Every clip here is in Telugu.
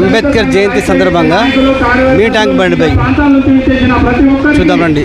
అంబేద్కర్ జయంతి సందర్భంగా మీ ట్యాంక్ బండిపై చూద్దాం రండి.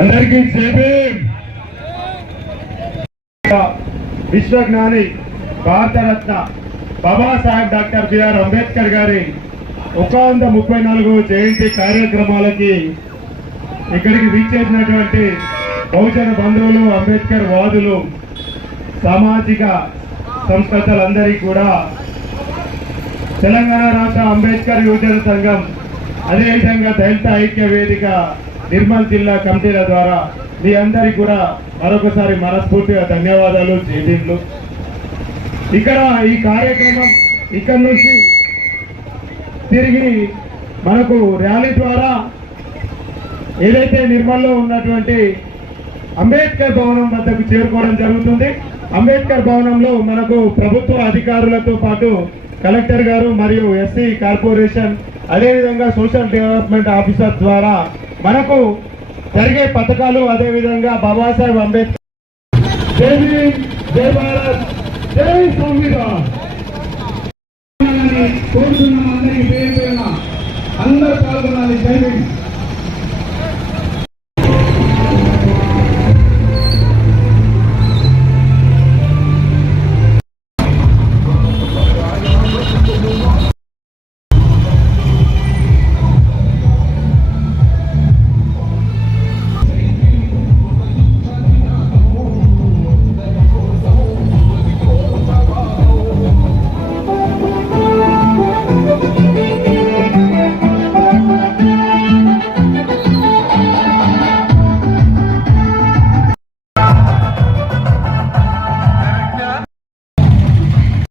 అందరికీ జైభీం విశ్వజ్ఞాని Bharat Ratna Babasaheb doctor B R Ambedkar గారి ఒక వంద ముప్పై నాలుగు జయంతి కార్యక్రమాలకి ఇక్కడికి విచ్చేసినటువంటి బహుజన బంధువులు అంబేద్కర్ వాదులు సామాజిక సంస్కృతలందరికీ కూడా తెలంగాణ రాష్ట్ర అంబేద్కర్ యువజన సంఘం అదేవిధంగా దళిత ఐక్య వేదిక నిర్మల్ జిల్లా కమిటీల ద్వారా మీ అందరికి కూడా మరొకసారి మనస్ఫూర్తిగా ధన్యవాదాలు. జైదీన్లు ఇక్కడ ఈ కార్యక్రమం ఇక్కడ నుంచి తిరిగి మనకు ర్యాలీ ద్వారా ఏదైతే నిర్మల్లో ఉన్నటువంటి అంబేద్కర్ భవనం వద్దకు చేరుకోవడం జరుగుతుంది. అంబేద్కర్ భవనంలో మనకు ప్రభుత్వ అధికారులతో పాటు కలెక్టర్ గారు మరియు ఎస్సీ కార్పొరేషన్ అదేవిధంగా సోషల్ డెవలప్మెంట్ ఆఫీసర్ ద్వారా మనకు జరిగే పథకాలు అదేవిధంగా బాబాసాహెబ్ అంబేద్కర్ జై భీమ్, జై భారత్ జై సంవిధాన్. కోరుతున్నాం అందరికీ పేరు పేరున. అందరూ పాల్గొనాలి. జై